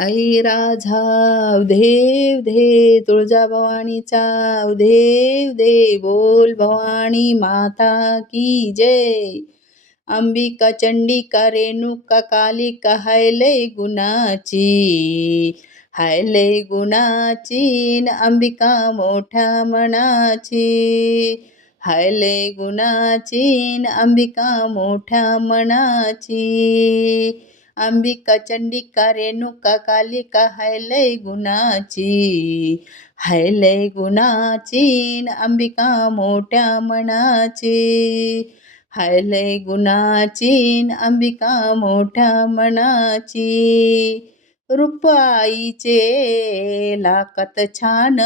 आई राझा देव दे तुळजाभवानीचा देव दे बोल भवानी माता की जय. अंबिका चंडिका रेणुका कालिका हाय गुणाची हाय गुणाची न अंबिका मोठ्या मनाची. हाय गुणाची न अंबिका मोठ्या मनाची. अंबिका चंडिका रेणुका कालिका हाय लय गुणाची हाय लय गुणाची अंबिका मोठ्या मनाची हाय लय गुणाची अंबिका मोठ्या मनाची रुपाईचे आईचे लाकात छान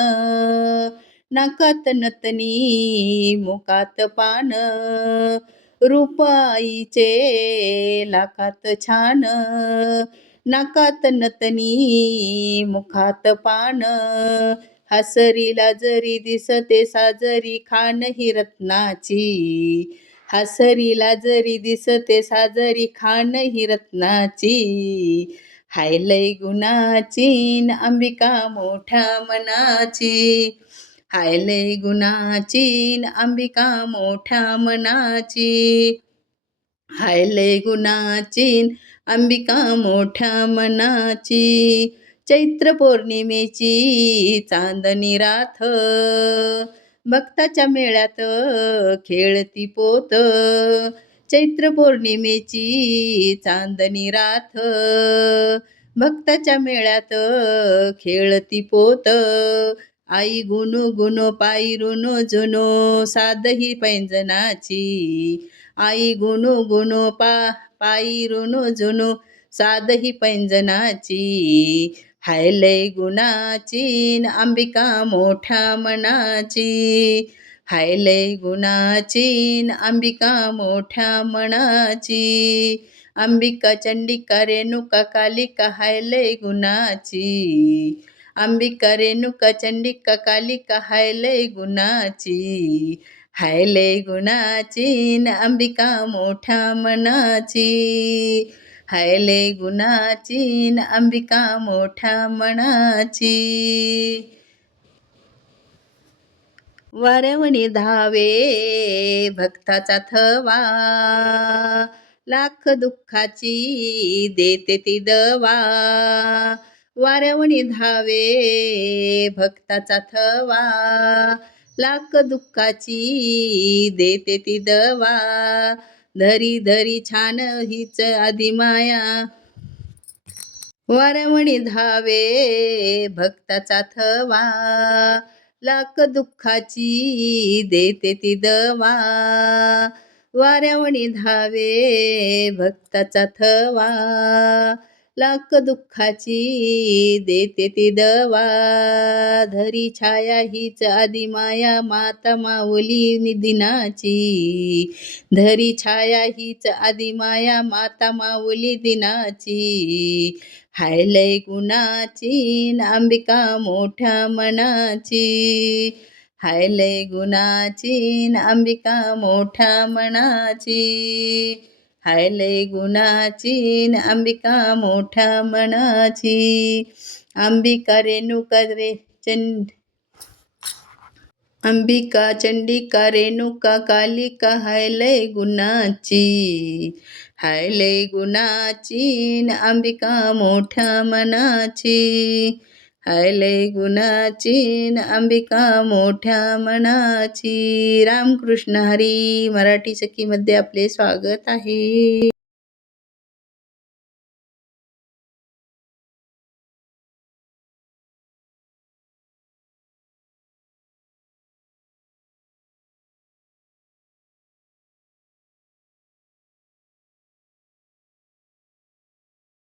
नाकात नतनी मुकात पान रुपाईचे लाखात लाकात छान नाकात नतनी मुखात पान. हसरीला जरी दिसते साजरी खान ही रत्नाची. हसरीला जरी दिसते साजरी खान ही रत्नाची. हाय लय गुणाची अंबिका मोठ्या मनाची. हाय लय गुणाची अंबिका मोठ्या मनाची. हाय लय गुणाची अंबिका मोठ्या मनाची. चैत्र पौर्णिमेची चांदणी राथ. भक्ताच्या मेळ्यात खेळती पोत. चैत्र पौर्णिमेची चांदणी राथ. भक्ताच्या मेळ्यात खेळती पोत. आई गुणू गुणू पायी रुनो जुनो साधही पैंजनाची. आई गुणू गुणो पा पायी रुनो जुनो साधही पैंजनाची. हाय लय गुणाची अंबिका मोठ्या मनाची. हाय लय गुणाची अंबिका मोठ्या मनाची. अंबिका चंडिका रेणुका कालिका हाय लय गुणाची. अंबिका रेणुका चंडिका कालिका हाय लय गुणाची हाय लय गुणाची न अंबिका मोठ्या मनाची हाय लय गुणाची न अंबिका मोठ्या मनाची वारवणी धावे भक्ताचा थवा लाख दुःखाची देते ती दवा वारवणी धावे भक्ताचा थवा. लाख दुःखाची देते ती दवा. धरी धरी छान हीच आदिमाया वारवणी धावे भक्ताचा थवा. लाख दुःखाची देते ती दवा. वाऱ्यावणी धावे भक्ताचा थवा. लाख दुःखाची देते ती दवा. धरी छाया हीच आदिमाया माता माऊली निदिनाची धरी छाया हीच आदिमाया माता माऊली दिनाची. हाय लय गुणाची न अंबिका मोठ्या मनाची. हाय लय गुणाची न अंबिका मोठ्या मनाची. हाय लय गुणाची न अंबिका मोठ्या मनाची. अंबिका रेणुका रे चंड. अंबिका चंडिका रेणुका कालिका हाय लय गुणाची. हाय लय गुणाची न अंबिका मोठ्या मनाची. हाय लय गुणाची न अंबिका मोठ्या मनाची. रामकृष्ण हरी मराठी सखीमध्ये आपले स्वागत आहे.